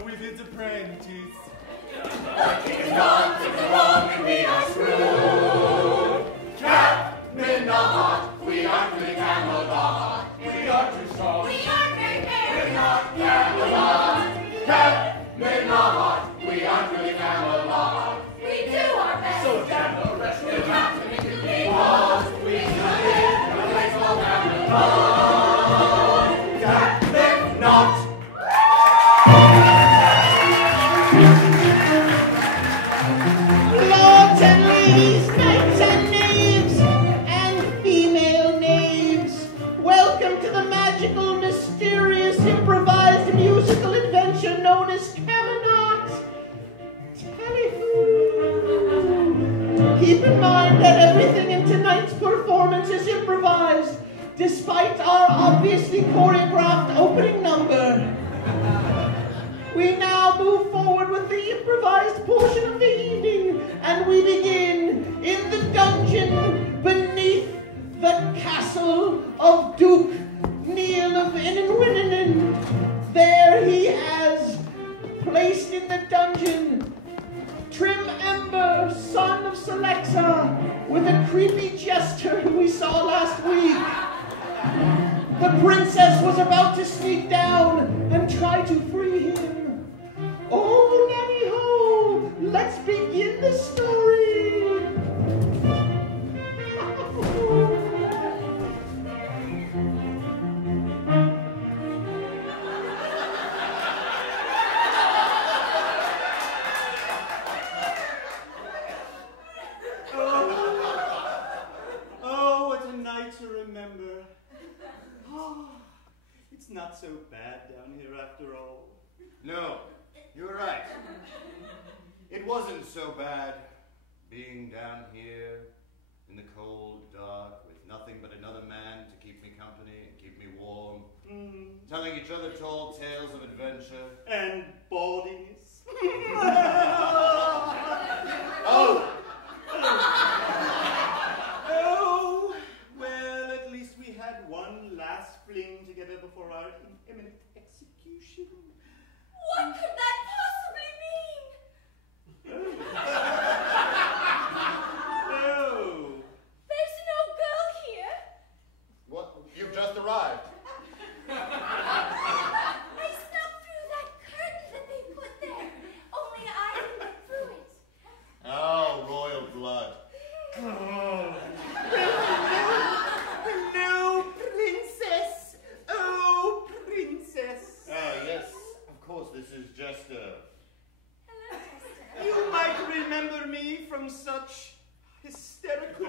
with its apprentice. The king is gone, things are wrong, and we are screwed. Camelot, we aren't really Camelot. We are too strong. We are very fair. We're not Camelot. Camelot, we aren't really Camelot. We do our best. So damn the rest, we have to make it because we live in a place called Camelot. Camelot. Lords and ladies, knights and knaves, and female knaves, welcome to the magical, mysterious, improvised musical adventure known as Camenot. Tally-hoo! Keep in mind that everything in tonight's performance is improvised, despite our obviously choreographed opening number. We now move forward with the improvised portion of the evening, and we begin in the dungeon beneath the castle of Duke Neil of Inninwinningen. There he has placed in the dungeon Trim Ember, son of Selexa, with a creepy jester who we saw last week. The princess was about to sneak down and try to free him. Oh, Nanny Ho, let's begin the story. Oh, what a night to remember. Oh, it's not so bad down here after all. No, you're right. It wasn't so bad being down here in the cold dark with nothing but another man to keep me company and keep me warm, telling each other tall tales of adventure. And baldiness. Oh! Oh, well, at least we had one last fling together before our imminent execution. What could that possibly mean? Oh. There's no girl here. What? You've just arrived. I snuck through that curtain that they put there. Only I didn't get through it. Oh, royal blood. Hello, princess. Oh, princess. Yes, of course, this is just a... Hello, Chester. You might remember me from such hysterical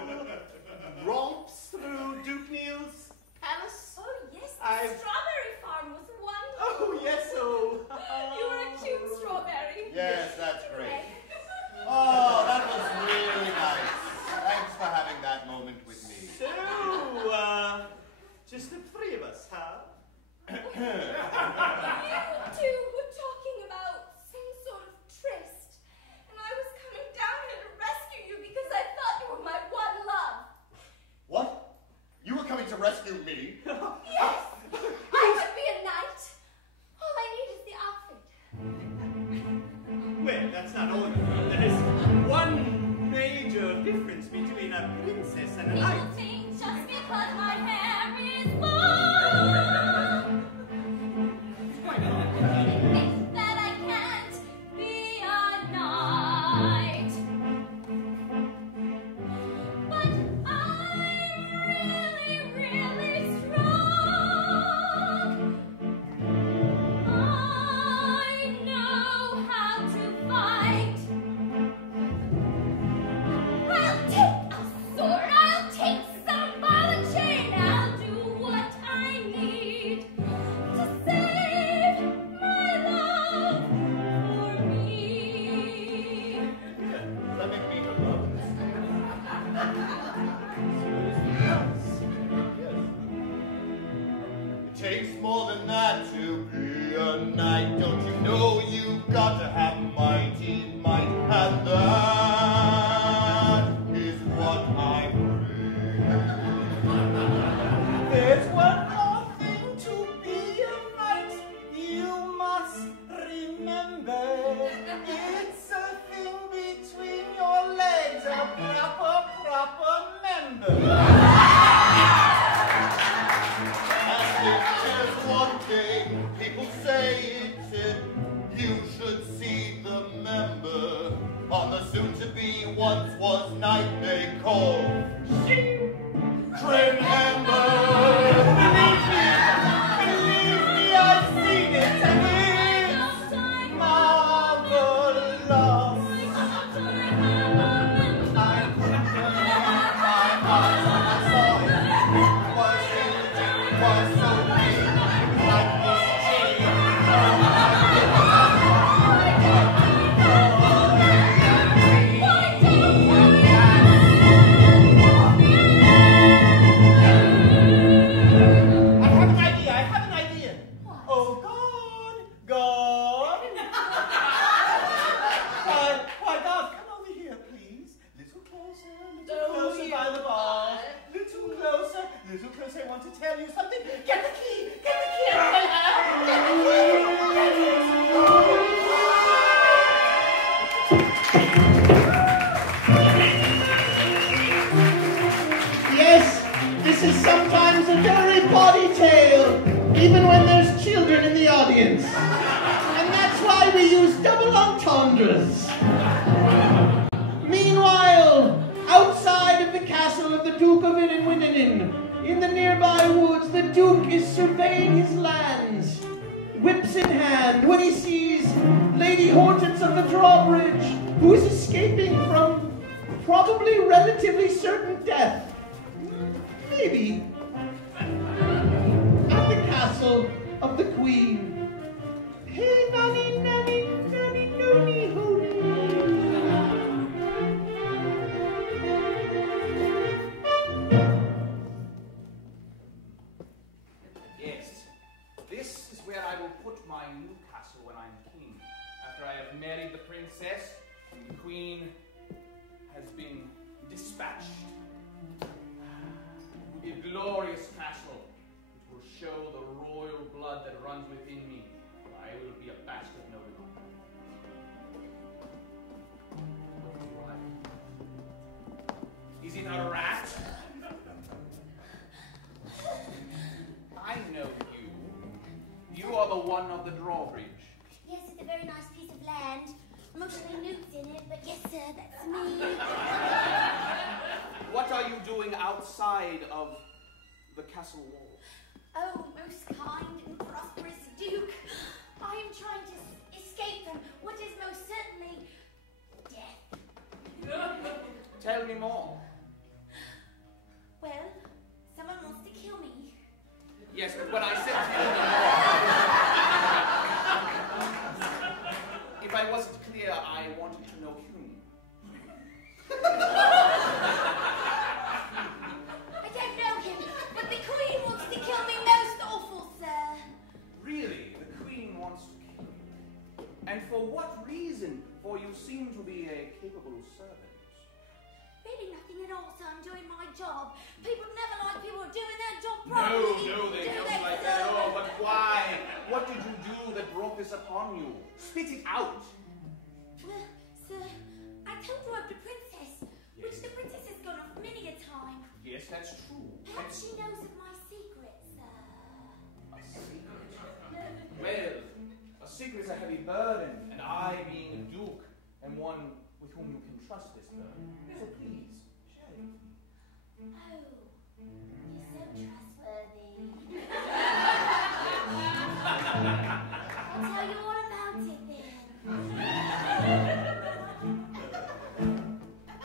romps through Duke Neil's palace. Oh, yes, the I've- strawberry farm was wonderful. Oh, yes, oh. You were a cute strawberry. Yes, that's great. Oh, that was really nice. Thanks for having that moment with me. So, just the three of us, huh? You two were talking about some sort of tryst, and I was coming down here to rescue you because I thought you were my one love. What? You were coming to rescue me? Yes, I could be a knight. All I need is the outfit. Well, that's not all. There is one major difference between a princess and a People knight. think just because my hair is long, it means that I can't be a knight. But I'm really, really strong. I know how to fight. I'll take a sword, I'll take some by the ball. Little closer, I want to tell you something. Get the key, get the key. Get the key. Yes, this is sometimes a very bawdy tale, even when there's children in the audience. And that's why we use double entendres. Meanwhile, outside of the castle of the Duke of Inninwinnin, in the nearby woods, the Duke is surveying his lands, whips in hand, when he sees Lady Hortense of the Drawbridge, who is escaping from probably relatively certain death. Maybe. At the castle of the Queen. Hey, nanny, nanny, nanny, noni, honey. Yes, this is where I will put my new castle when I'm king. After I have married the princess, the queen has been dispatched. It will be a glorious castle, which will show the royal blood that runs within me. I will be a bastard no longer. What is it a rat? I know you. You are the one of the drawbridge. Yes, it's a very nice piece of land. Mostly newts in it, but yes, sir, that's me. What are you doing outside of the castle wall? Oh, most kind and prosperous Duke. I am trying to escape from what is most certainly death. Tell me more. Well, someone wants to kill me. Yes, but when I said tell me more, if I wasn't clear, I wanted to know whom. I don't know him, but the Queen wants to kill me most awful, sir. Really? The queen wants to kill you? And for what reason? For you seem to be a capable servant. Really nothing at all, sir. I'm doing my job. People never like people doing their job properly. No, they don't like that at all. But why? What did you do that brought this upon you? Spit it out. Well, sir, I told you of the princess, which the princess has gone off many a time. Yes, that's true. Perhaps she knows of my secret, sir. A secret? Well, a secret is a heavy burden, and I, being a duke, am one with whom you can trust this burden. So please, share it with me. Oh, you're so trustworthy. I'll tell you all about it then.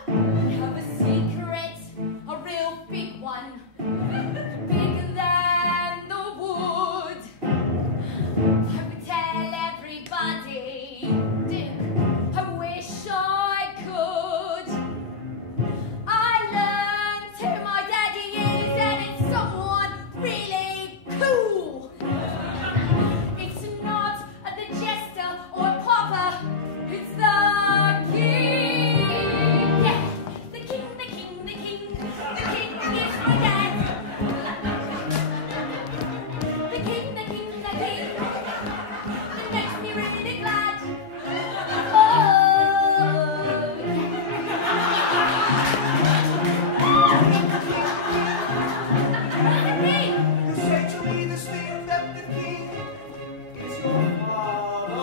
I have a secret, a real big one, bigger than the wood. I would tell everybody, Duke, I wish I could. I learned who my daddy is, and it's someone really cool. It's not the jester or pauper, it's the king. Yeah, the king, the king, the king, the king is my dad. The king, the king, the king, that makes me really glad. Oh, yeah. You say to me this thing that the king is your father.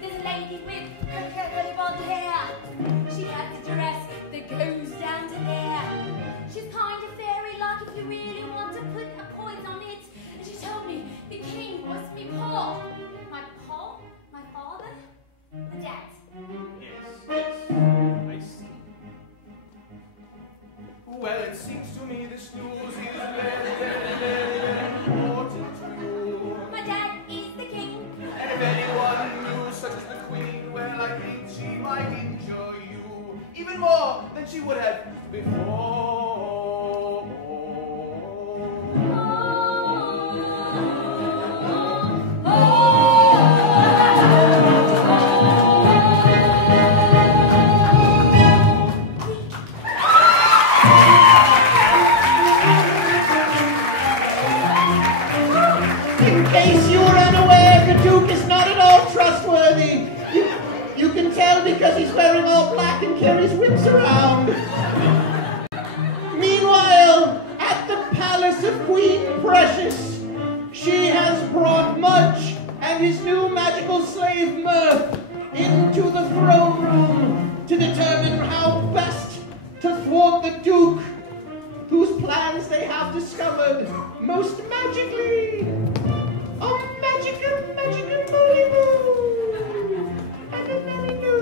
There's a lady with curly blonde hair. She has a dress that goes down to there. She's kind of fairy-like if you really want to put a point on it. And she told me the king was me paw. My paw? My father? My dad. Yes, I see. Well, it seems to me this news is very, very, very, very important to you. My dad is the king. And if anyone knew such as the queen, well, I think she might injure you even more than she would have before. looks around. Meanwhile, at the palace of Queen Precious, she has brought Mudge and his new magical slave Mirth into the throne room to determine how best to thwart the Duke, whose plans they have discovered most magically. Oh, magica, magica, moody moo. And a merry moo.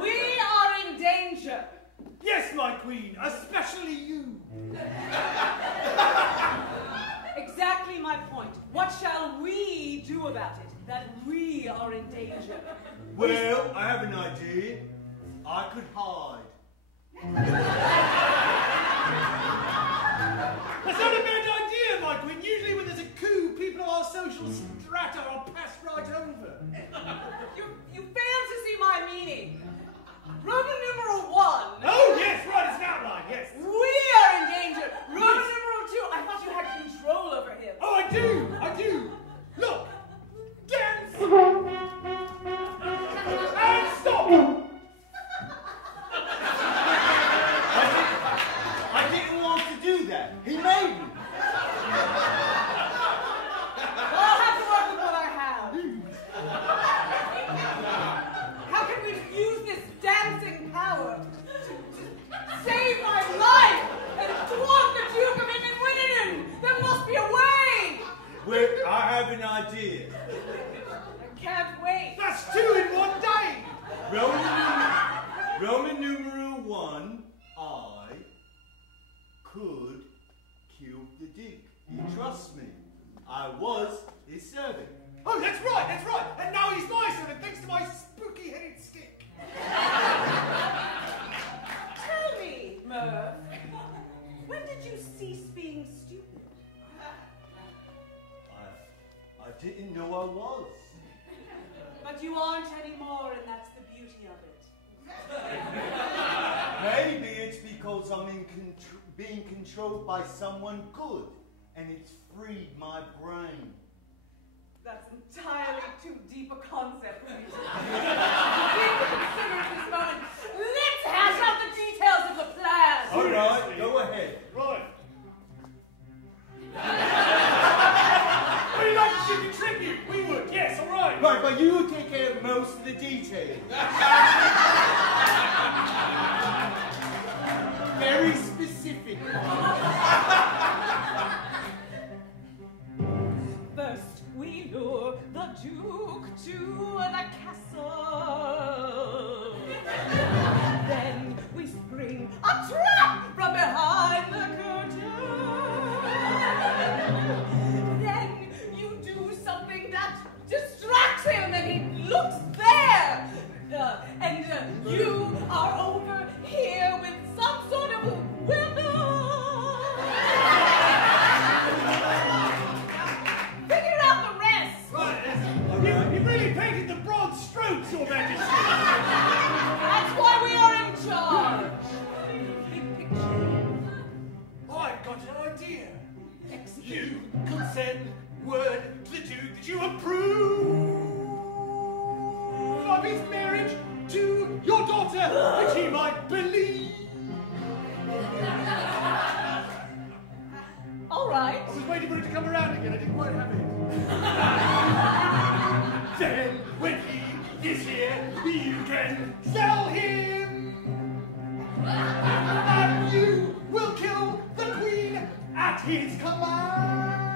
We are in danger. Yes, my queen, especially you. Exactly my point. What shall we do about it? That we are in danger. Well, I have an idea. I could hide. That's not a bad idea, my queen. Usually when there's a coup, people of our social strata are passed right over. You fail to see my meaning. Roman numeral 1. Oh, yes, right, it's an outline, yes. We are in danger. Roman numeral 2. I thought you had control over him. Oh, I do. Look, dance. And stop. I didn't want to do that. He made me. I'll have to work with what I have. How can we use this dancing power to save my life and thwart the Duke of Inwinningen? There must be a way. Well, I have an idea. I can't wait. That's 2 in one day. Roman numeral 1, I could kill the Duke. You trust me. I was his servant. Oh, that's right. And now he's my servant, thanks to my spooky-headed stick. Tell me, Murph, when did you cease being stupid? I didn't know I was. But you aren't anymore, and that's the beauty of it. Maybe it's because I'm being controlled by someone good, and it's freed my brain. That's entirely too deep a concept for me to consider at this moment. Let's hash out the details of the plan. All right, go ahead. Right. We'd like to contribute. We would, yes, all right. Right, but you take care of most of the details. Very specific. First, we lure the Duke to the castle. Then we spring a trap from behind the curtain. Then you do something that distracts him and he looks there. And you are over here with some sort of weapon. Figure out the rest. Right, you really painted the broad strokes, Your Majesty. That's why we are in charge. Big picture. I've got an idea. You could send word to the Duke that you approve of his marriage to your daughter, which he might believe. All right. I was waiting for it to come around again. I didn't quite have it. Then, when he is here, you can sell him. And you will kill the Queen at his command.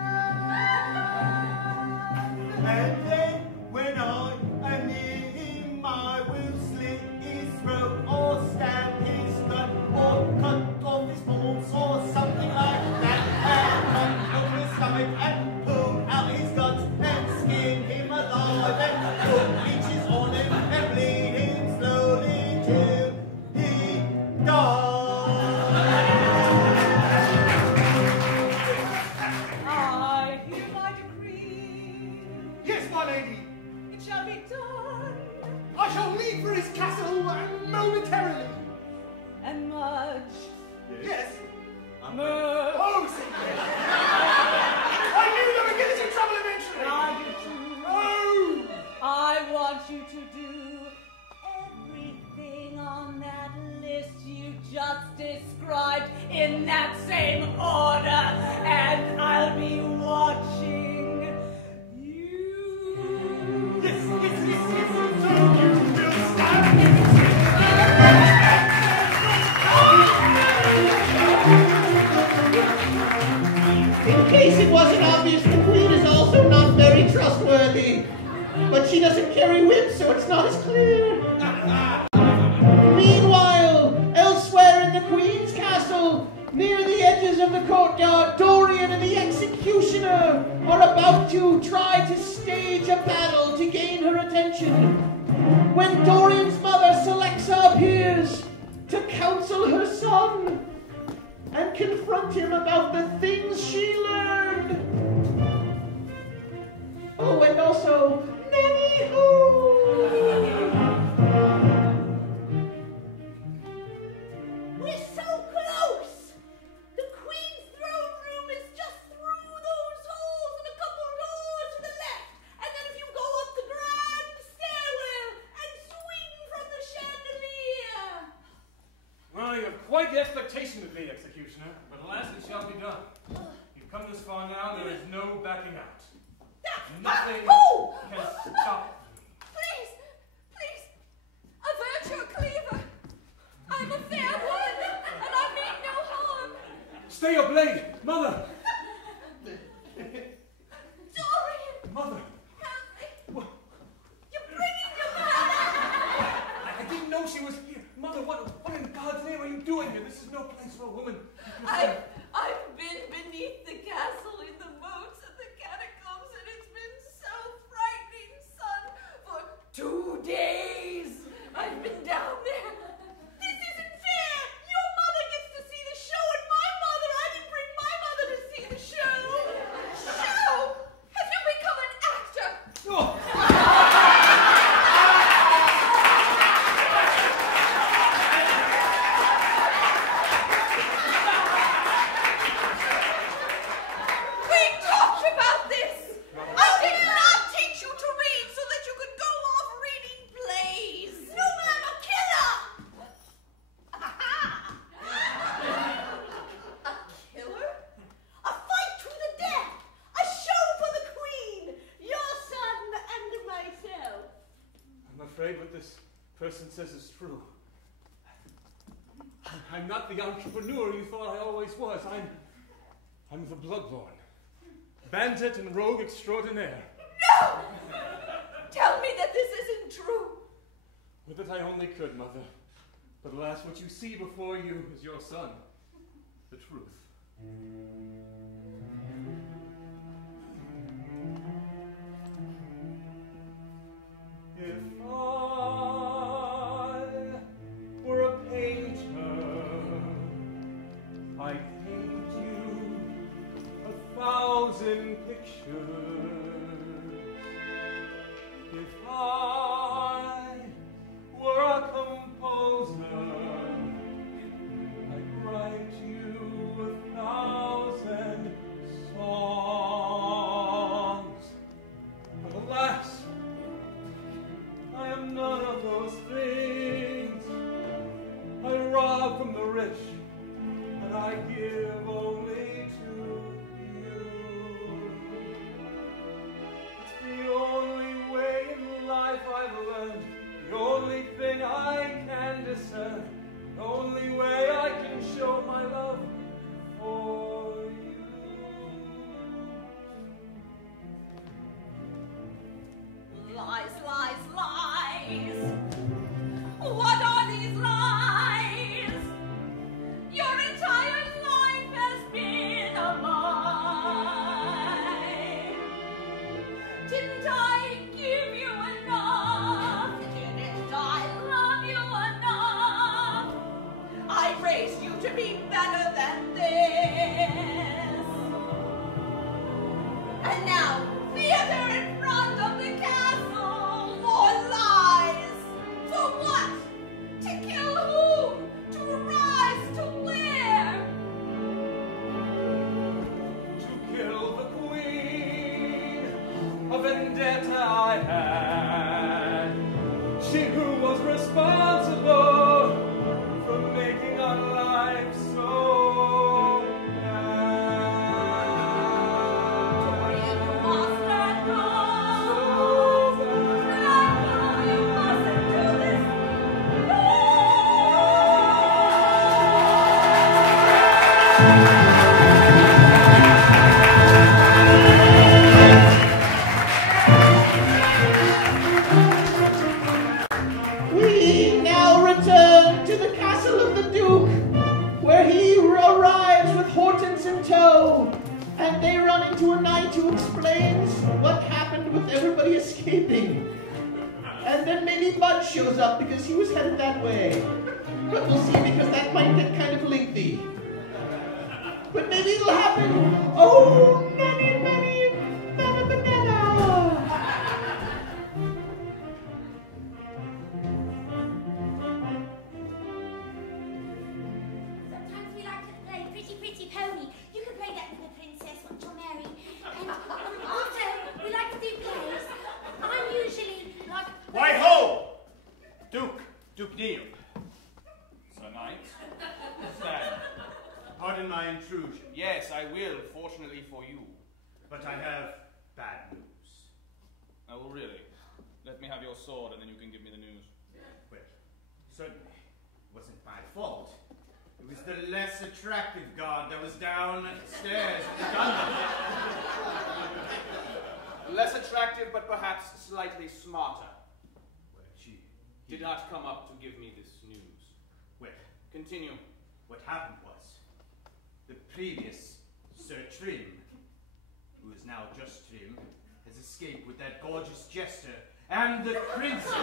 And then, when I am near him, I will slit his throat or stab his gut or cut off his balls or something like that. And open his stomach and pull out his guts and skin him alive and put leeches on him and bleed him slowly till he dies. I hereby decree. Yes, my lady. It shall be done. I shall leave for his castle momentarily. And Mudge. Yes. Murph. Oh, see. obvious the queen is also not very trustworthy. But she doesn't carry whips, so it's not as clear. Meanwhile, elsewhere in the queen's castle, near the edges of the courtyard, Dorian and the executioner are about to try to stage a battle to gain her attention. When Dorian's mother, Celexa, appears to counsel her son and confront him about the things she learned. Oh, and also, Nanny-ho! We're so close! The Queen's throne room is just through those holes and a couple doors to the left. And then if you go up the grand stairwell and swing from the chandelier. Well, you have quite the expectation of me, executioner, but alas, it shall be done. You've come this far now, there is no backing out. Nothing can stop. Please, please, avert your cleaver. I'm a fair one, and I mean no harm. Stay your blade, mother! Dorian! Mother! Help me! What? You're bringing your mother! I didn't know she was here. Mother, what in God's name are you doing here? This is no place for a woman. I've been beneath the castle in the moats and the catacombs, and it's been so frightening, son. For 2 days I've been down there. This isn't fair. Your mother gets to see the show, and my mother, I didn't bring my mother to see the show. Show! Have you become an actor? Oh. We talked about this. I did not teach you to read so that you could go off reading plays. No, man, a killer. A killer? A fight to the death. A show for the queen, your son and myself. I'm afraid what this person says is true. I'm not the entrepreneur you thought I always was. I'm the bloodborne. Bandit and rogue extraordinaire. No! Tell me that this isn't true. With it I only could, mother. But alas, what you see before you is your son. The truth. If I were a painter, I'd paint you 1,000 pictures. If I were a composer, I'd write you 1,000 songs. But alas, I am none of those things. I rob from the rich, and I give only to you. It's the only way in life I've learned, the only thing I can discern, the only way I can show my love for you. Lies, lies, lies. What are these lies? Your entire life has been a lie. Didn't I give you enough? Didn't I love you enough? I raised you to be better than this. And now, theater in front of the castle. More lies. For what? To kill whom? To rise to where? To kill the queen, a vendetta I had. She who was responsible for making our life so bad. Dorian, you must let go. So bad. No, you mustn't do this. No! into a knight who explains what happened with everybody escaping. And then maybe Bud shows up because he was headed that way. But we'll see, because that might get kind of lengthy. But maybe it'll happen. Oh, many, many, banana. Sometimes we like to play Pretty Pretty Pony. You can play that with the princess once you're married. And also, we like to do plays. I'm usually like... Why ho! Duke Neil. Sir Knight, stand. Pardon my intrusion, Yes, I will, fortunately for you. but I have bad news. Oh, really? Let me have your sword, and then you can give me the news. Well, certainly, it wasn't my fault. It was the less attractive guard that was downstairs at the gun. Less attractive, but perhaps slightly smarter. Well, she Did not come up to give me this news. Well, Continue. what happened was, the previous Sir Trim, who is now just Trim, has escaped with that gorgeous jester and the princess.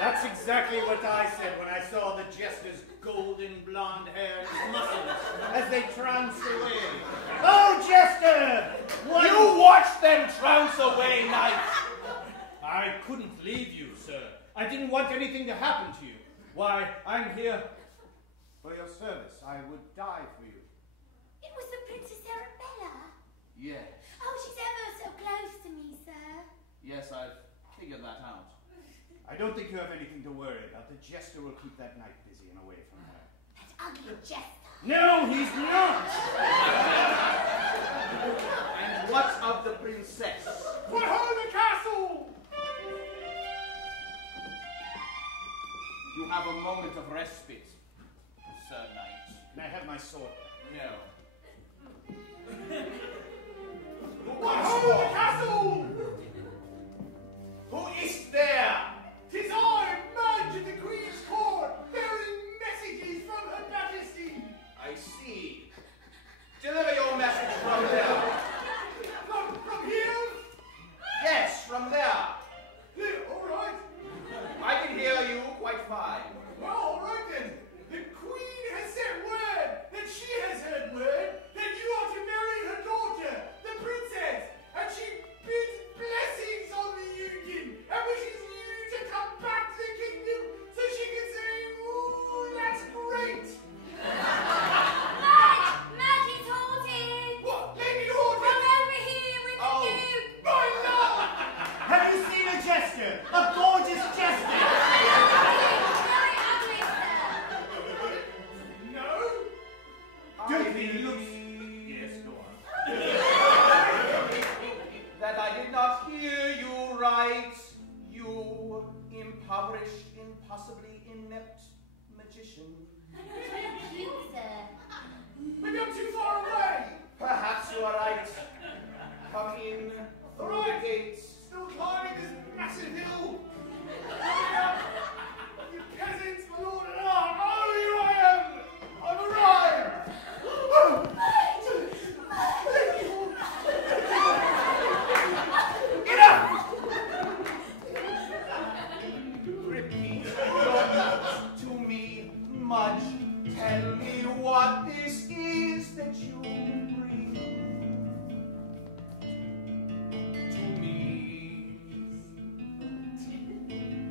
That's exactly what I said when I saw the jester's golden blonde hair and his muscles as they trounced away. Oh, jester! What? You watch them trounce away, knight! I couldn't leave you, sir. I didn't want anything to happen to you. Why, I'm here for your service. I would die for you. It was the Princess Arabella. Yes. Oh, she's ever so close to me, sir. Yes, I've figured that out. I don't think you have anything to worry about. The jester will keep that knight busy and away from her. That ugly jester. No, he's not! And what of the princess? Put her in the castle! You have a moment of respite, Sir Knight. Can I have my sword? No. Put her in the castle! Who is there? 'Tis I, Madge of the Queen's court, bearing messages from Her Majesty. I see. Deliver your message from there. From here? Yes, from there. Here, all right. I can hear you quite fine. Well, all right then. The Queen has sent word that she has heard word that you are to marry her daughter, the princess, and she bids blessings on the union and wishes you to come back to the kingdom so she can say, ooh, that's great. Madge is haunted. What, Lady Come Horton? over here with the Duke. My love! Have you seen a jester? A gorgeous jester! Very ugly, sir. No? Duke, he looks... Yes, go on. That I did not hear you right, you impoverished, impossibly inept magician. I know it's very cute, sir. Maybe I'm too far away. Perhaps you are right. Come in through the gates. Still climbing this massive hill. You peasants, my lord and arm. Oh, here I am. I've arrived. Enough! Repeat your notes to me, Mudge. Tell me what this is that you bring to me.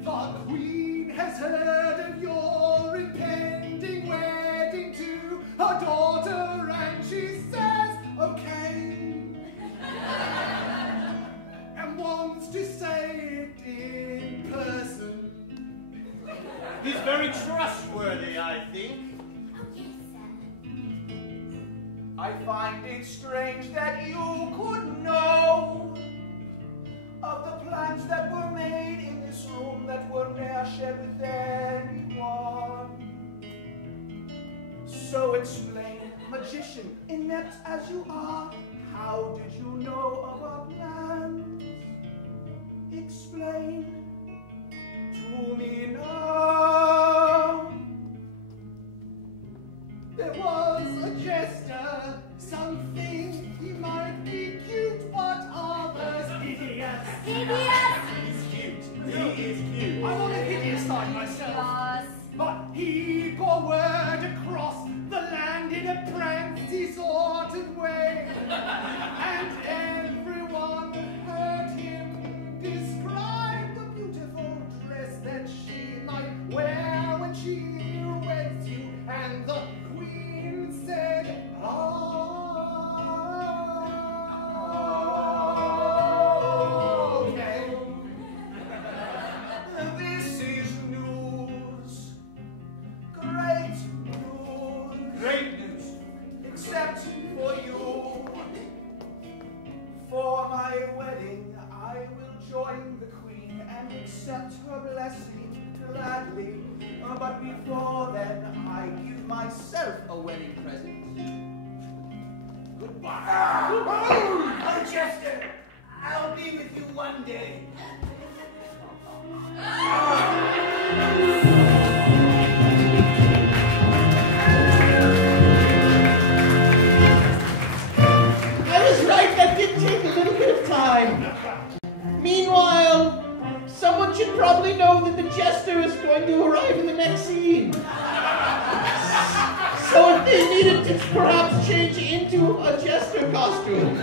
The Queen has heard of your impending wedding to her daughter, and she says, okay. And wants to say it in person. He's very trustworthy, I think. Oh, yes, sir. I find it strange that you could know of the plans that were made in this room that were ne'er shared with anyone. So explain, magician, inept as you are, how did you know of our plans? Explain to me now. but before then, I give myself a wedding present. Goodbye. Oh, Chester, I'll be with you one day. I was right, that did take a little bit of time. Meanwhile, someone should probably know that the jester is going to arrive in the next scene. So if they needed to perhaps change into a jester costume,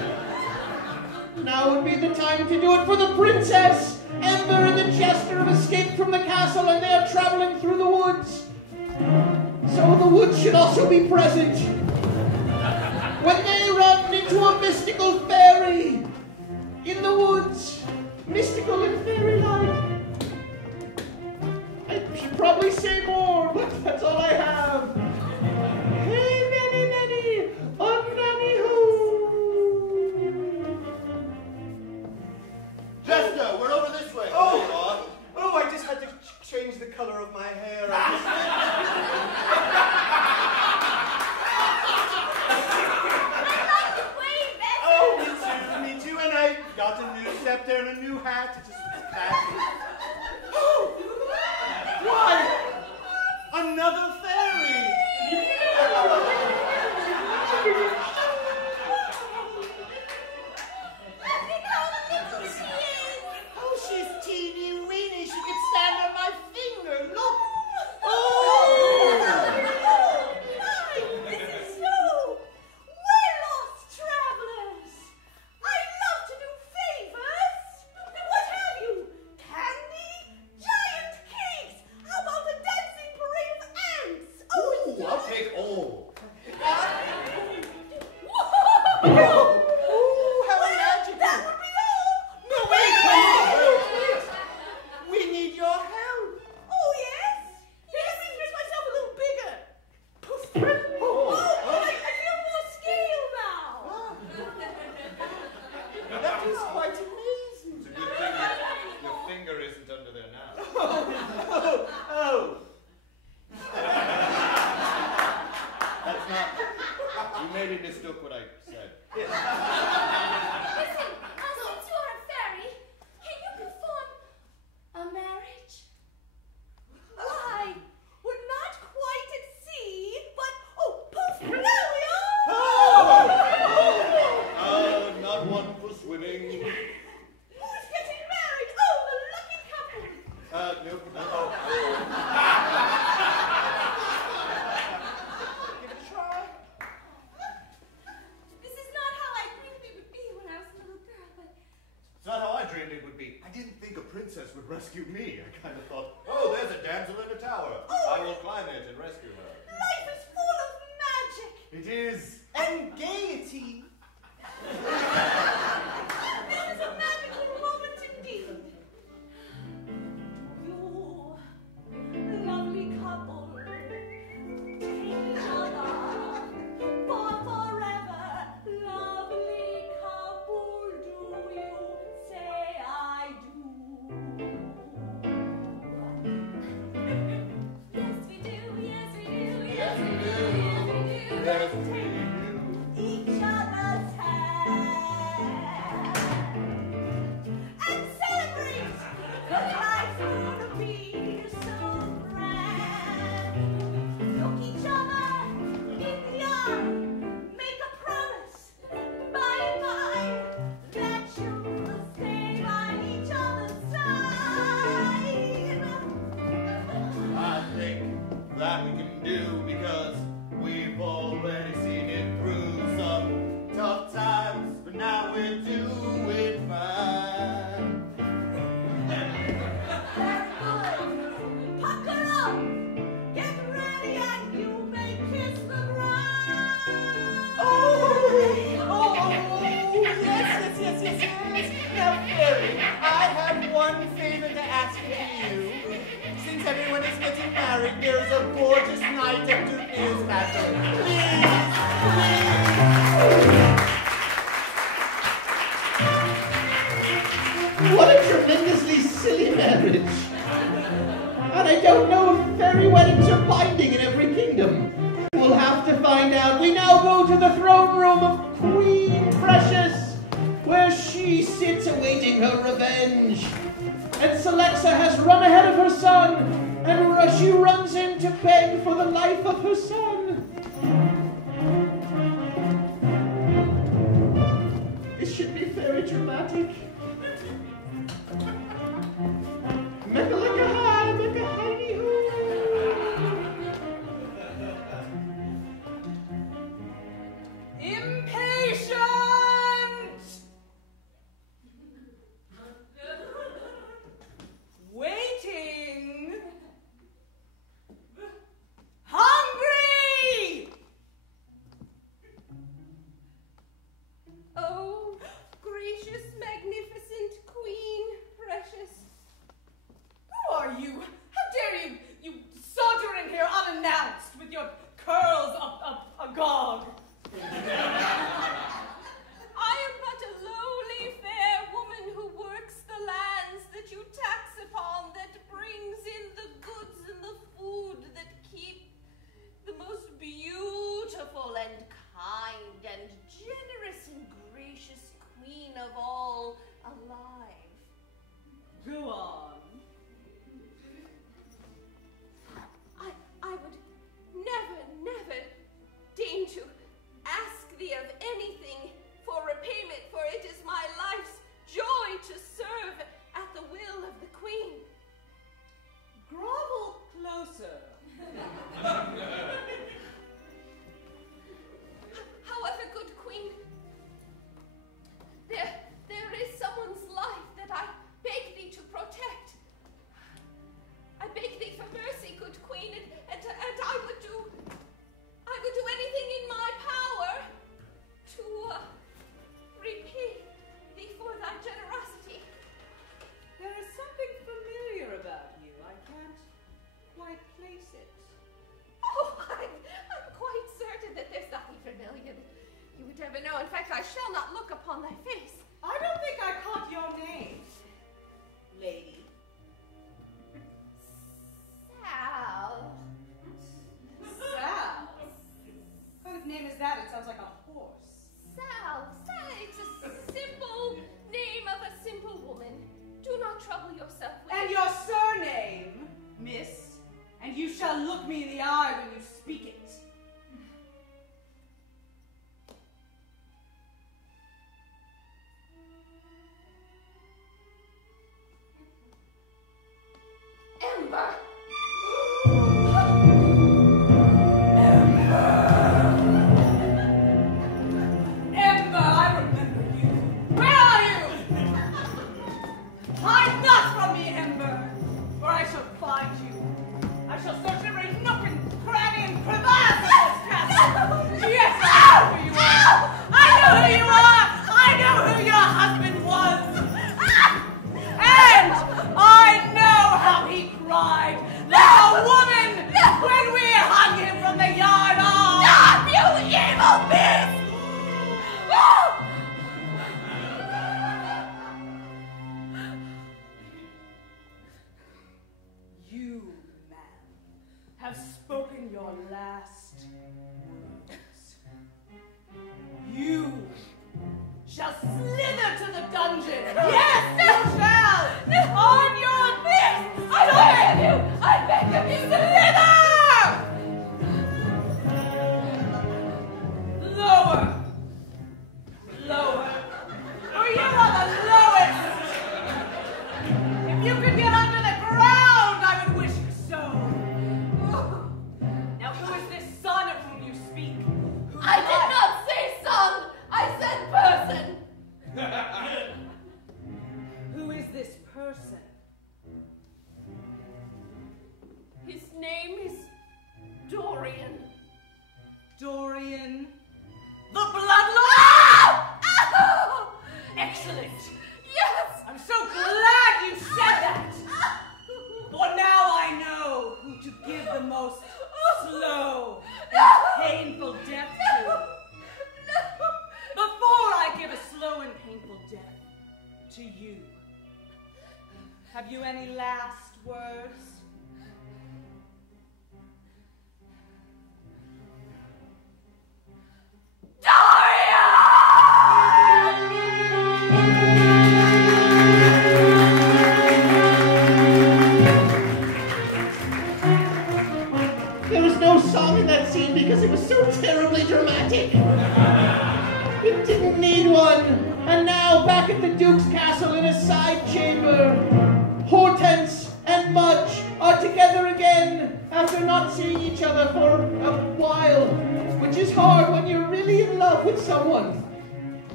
now would be the time to do it for the princess. Ember and the jester have escaped from the castle and they are traveling through the woods. So the woods should also be present. When they run into a mystical fairy in the woods, mystical and fairy-like. I should probably say more, but that's all I have. Hey, nanny, oh, nanny, ho. Jester, we're over this way. Oh, I just had to change the color of my hair. Me too, and I got a new scepter and a new hat. It just was classy. Oh! Why? Another fairy! Oh, she's teeny weeny. She could stand on my finger. Look! Oh! This is so! We're lost travelers! I love to do favors! What have you? Candy? Giant cakes? How about a dancing parade of ants? Oh, I'll take all. Oh, how magical! that would be all! No, wait! We need your help. Oh, yes? Let me make myself a little bigger. Poof. Oh, I feel more scale now. That is quite amazing. It's a good thing your finger isn't under there now. Oh. That's not. You maybe mistook what I said. Listen, since you're a fairy, can you perform a marriage? Why, we're not quite at sea, but poof, there we are! Oh, not one for swimming. Who's getting married? Oh, the lucky couple! Nope. Give it a try. This is not how I dreamed it would be when I was a little girl, but It's not how I dreamed it would be. I didn't think a princess would rescue me. I kind of thought, oh, there's a damsel in a tower. I will climb it and rescue her. Life is full of magic! It is. And gaiety. This is a magical moment indeed. You lovely couple, take each other for forever. Lovely couple, do you say I do? yes we do, yes we do, Yes, we do. yes we do. Yes, we do. Each other's hand and celebrate, 'cause life's gonna be so grand. Look each other in the eye, make a promise by and by that you'll stay by each other's side. I think that we can do because we've already seen it through some tough times, but now we're doing fine. Very good. Pucker up. Get ready and you may kiss the ground. Yes. Now, fairy, I have one favor to ask of you. Since everyone is getting married, there's a gorgeous night of Duke covenants are binding in every kingdom. We'll have to find out. We now go to the throne room of Queen Precious, where she sits awaiting her revenge. And Celexa has run ahead of her son, and she runs in to beg for the life of her son. This should be very dramatic. Mechalika-hi, Mechalini-hoo. Impatient! Waiting! Hungry! Oh, gracious, magnificent Queen Precious. Who are you? How dare you saunter in here unannounced with your curls agog? I am but a lowly fair woman who works the lands that you tax upon, that brings in the goods and the food that keep the most beautiful and kind and generous and gracious queen of all alive. Go on. I would never deign to ask thee of anything for repayment, for it is my life's joy to serve at the will of the queen. Grovel closer. However, good queen, there is someone's life that I beg thee to protect. I beg thee for mercy, good queen, and I would do anything in my power to repay thee for thy generosity. There is something familiar about you. I can't quite place it. Oh, I'm quite certain that there's nothing familiar that you would ever know. In fact, I shall not look upon thy face. I don't think I caught your name, lady. Sal. Sal? What kind of name is that? It sounds like a horse. Sal. It's a simple name of a simple woman. Do not trouble yourself with And it. your surname, miss, and you shall look me in the eye when you speak it. Ember. Ember, I remember you. Where are you? Hide not from me, Ember, or I shall find you. I shall search every nook and cranny and crevice of this castle. Yes, I know who you are. I know who you are. I know who your husband was. And I know how he cried like a woman when we hung him from the yard arm. Stop, you evil beast! You, man, have spoken your last words. You shall slither to the dungeon. Yes, you shall! On your fists! I beg of you, slither! Lower! Lower! For you are the lowest! If you could get under the ground, I would wish you so. Now who is this son of whom you speak? I did not say son. I said person. Who is this person? His name is Dorian. Dorian? The Bloodlord? Oh! Excellent! Yes! I'm so glad you said that! For now I know who to give the most slow and painful death to. Before I give a slow and painful death to you, have you any last words? There was no song in that scene because it was so terribly dramatic. It didn't need one. And now, back at the Duke's castle in a side chamber, Hortense and Mudge are together again after not seeing each other for a while, which is hard when you're really in love with someone.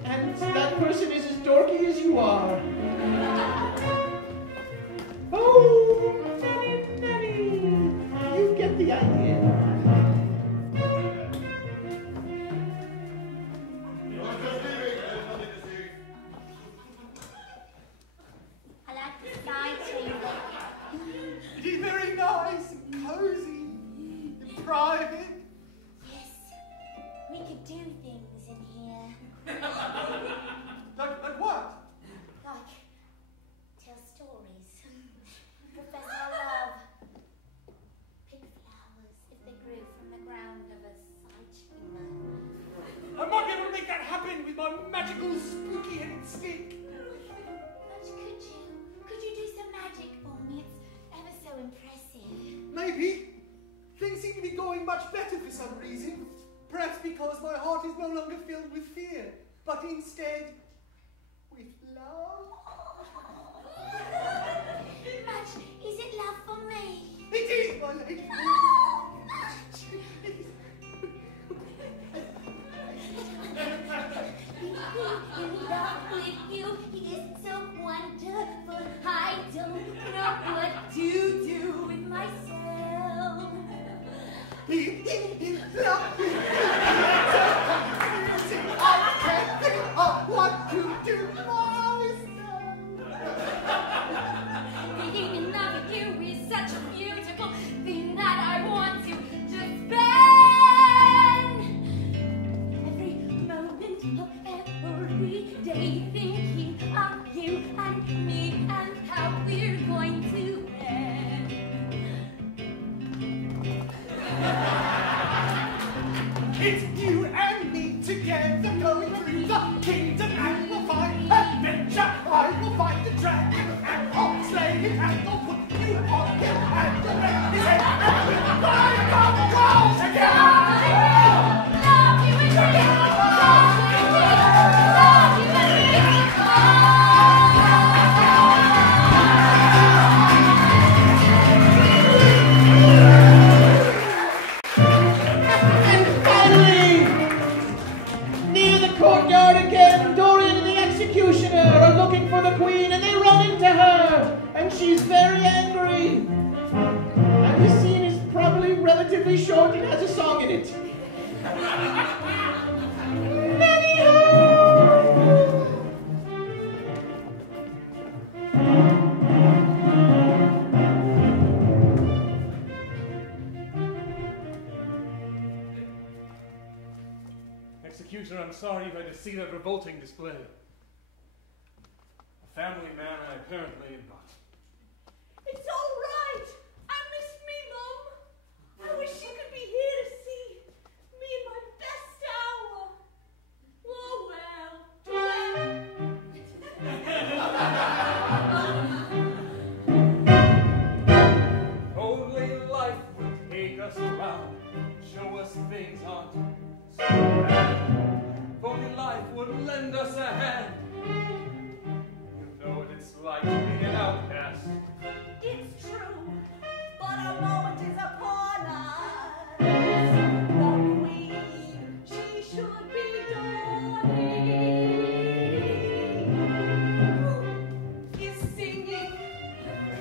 And that person is as dorky as you are. Oh, Nanny, Nanny. You get the idea. I like the side chamber. It is very nice and cozy and private. Yes, we could do things in here. Like what? Like, tell stories. Professor Love. Pick flowers if they grew from the ground of a side chamber. I might be able to make that happen with my magical spooky-headed stick. But could you do some magic for me? It's ever so impressive. Maybe. Things seem to be going much better for some reason. Perhaps because my heart is no longer filled with fear, but instead with love. Mudge, is it love for me? It is, my lady. In love with you is so wonderful. I don't know what to do with myself. In love with you. I can't think of what to do myself. Being in love with you is such a beautiful thing that I want to just spend every moment of every day thinking of you and me and how we're going to end. It's you and me together going through the kingdom and we'll find adventure. I will find the dragon and I'll slay him and I'll put you on him and you'll make his head and we'll fly above the walls together. Love you and me, love you and me, love you and me. And finally, near the courtyard again, Dorian and the executioner are looking for the queen and they run into her, and she's very angry. And the scene is probably relatively short and has a song in it. Executioner, I'm sorry you had to see that revolting display. A family man I apparently am not. It's all right. I miss me, Mum. I wish you could be here to see me in my best hour. Oh, well. Only life will take us around, show us things aren't so bad. If only life would lend us a hand. You know what it's like to be an outcast. It's true, but our moment is upon us. The queen, she should be dawning. Who is singing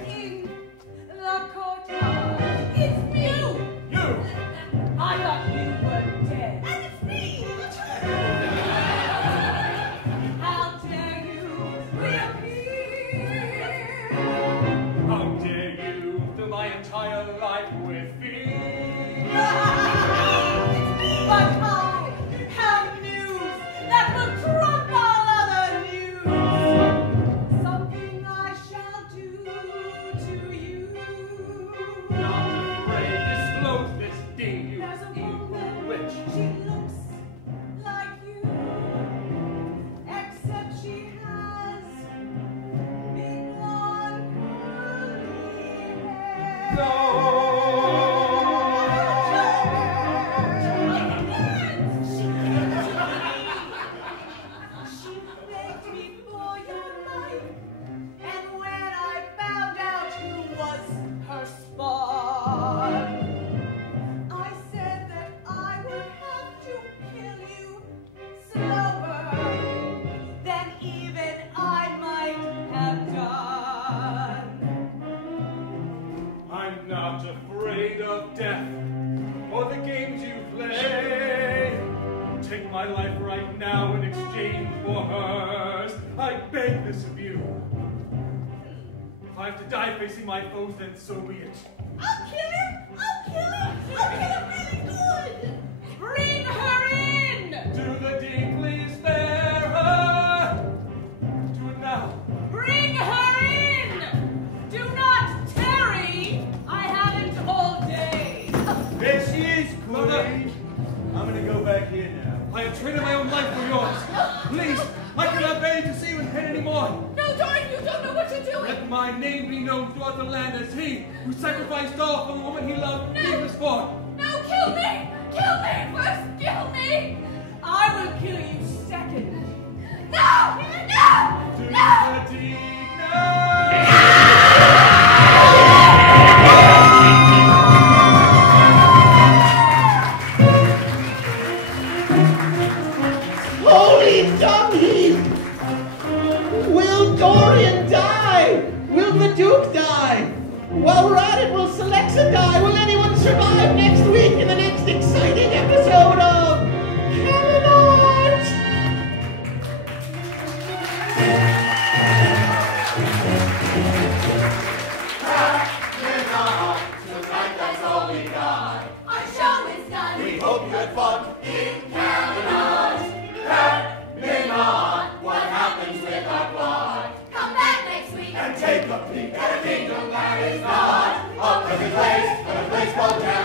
in the courtyard? It's me. You! I thought you were dead. And it's me. How dare you reappear? How dare you fill my entire life with fear? But I have news that will trump all other news. Something I shall do to you. Not afraid, disclose this deed, you There's a evil woman witch. take my life right now in exchange for hers. I beg this of you. If I have to die facing my foes, then so be it. I'll kill her! I'll kill her! I'll kill her really good! Bring her in! Do the deed, please spare her. Do it now. Bring her in! Do not tarry! I haven't all day. There she is, Queen. I'm gonna go back here now. I have traded my own life for yours. Please, I cannot bear to see you in pain anymore. No, Dorian, you don't know what you're doing. Let my name be known throughout the land as he who sacrificed all for the woman he loved, needless for. No, kill me! Kill me! First, kill me! I will kill you second. No! No! Do No! the deed now. Holy dung heap! Will Dorian die? Will the Duke die? While we're at it, will Celexa die? Will anyone survive next week in the next exciting episode of Camelot? Camenot, tonight that's all we got. Our show is done. We hope you had fun in Camelot. Camenot, what happens with our plot? Come back next week. And take a peek at a kingdom that is not a perfect place, but a place called Camelot.